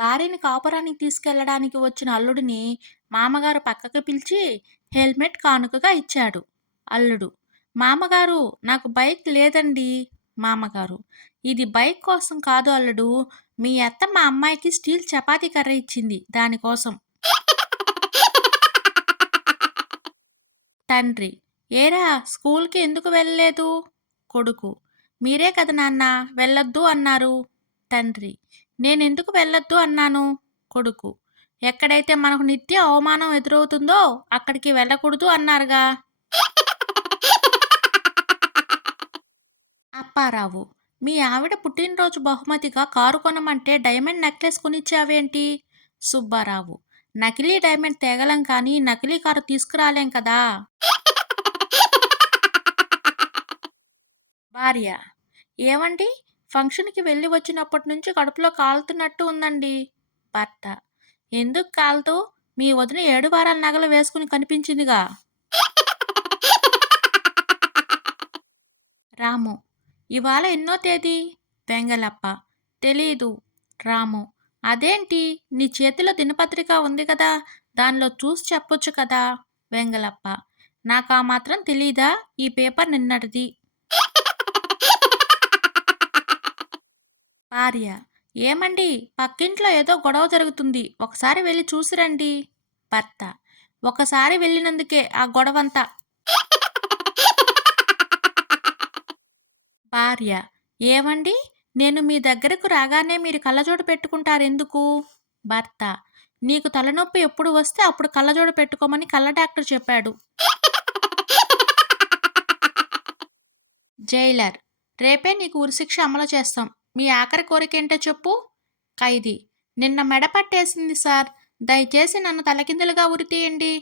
భార్యని కాపురానికి తీసుకెళ్ళడానికి వచ్చిన అల్లుడిని మామగారు పక్కకు పిలిచి హెల్మెట్ కానుకగా ఇచ్చాడు. అల్లుడు: మామగారు, నాకు బైక్ లేదండి. మామగారు: ఇది బైక్ కోసం కాదు అల్లుడు, మీ అత్త మా అమ్మాయికి స్టీల్ చపాతీ కర్ర ఇచ్చింది, దానికోసం. తండ్రి: ఏరా, స్కూల్కి ఎందుకు వెళ్ళలేదు? కొడుకు: మీరే కదా నాన్న వెళ్ళొద్దు అన్నారు. తండ్రి: నేనెందుకు వెళ్ళొద్దు అన్నాను? కొడుకు: ఎక్కడైతే మనకు నిత్య అవమానం ఎదురవుతుందో అక్కడికి వెళ్ళకూడదు అన్నారుగా. అప్పారావు: మీ ఆవిడ పుట్టినరోజు బహుమతిగా కారు కొనమంటే డైమండ్ నెక్లెస్ కొనిచ్చావేంటి? సుబ్బారావు: నకిలీ డైమండ్ తేగలం కానీ నకిలీ కారు తీసుకురాలేం కదా. భార్య: ఏవండి, ఫంక్షన్కి వెళ్ళి వచ్చినప్పటి నుంచి కడుపులో కాలుతున్నట్టు ఉందండి. భర్త: ఎందుకు కాలదు? మీ వదిన 7 వారాల నగలు వేసుకుని కనిపించిందిగా. రాము: ఇవాళ ఎన్నో తేదీ? వెంగలప్ప: తెలీదు. రాము: అదేంటి, నీ చేతిలో దినపత్రిక ఉంది కదా, దానిలో చూసి చెప్పొచ్చు కదా. వెంగలప్ప: నాకు ఆ మాత్రం తెలీదా? ఈ పేపర్ నిన్నటిది. భార్య: ఏమండి, పక్కింట్లో ఏదో గొడవ జరుగుతుంది, ఒకసారి వెళ్ళి చూసిరండి. భర్త: ఒకసారి వెళ్ళినందుకే ఆ గొడవంతా. భార్య: ఏమండి, నేను మీ దగ్గరకు రాగానే మీరు కళ్ళజోడు పెట్టుకుంటారెందుకు? భర్త: నీకు తలనొప్పి ఎప్పుడు వస్తే అప్పుడు కళ్ళజోడు పెట్టుకోమని కళ్ళ డాక్టర్ చెప్పాడు. జైలర్: రేపే నీకు ఉరిశిక్ష అమలు చేస్తాం, మీ ఆఖరి కోరికేంటో చెప్పు. ఖైదీ: నిన్న మెడ పట్టేసింది సార్, దయచేసి నన్ను తలకిందులుగా ఉరి తీయండి.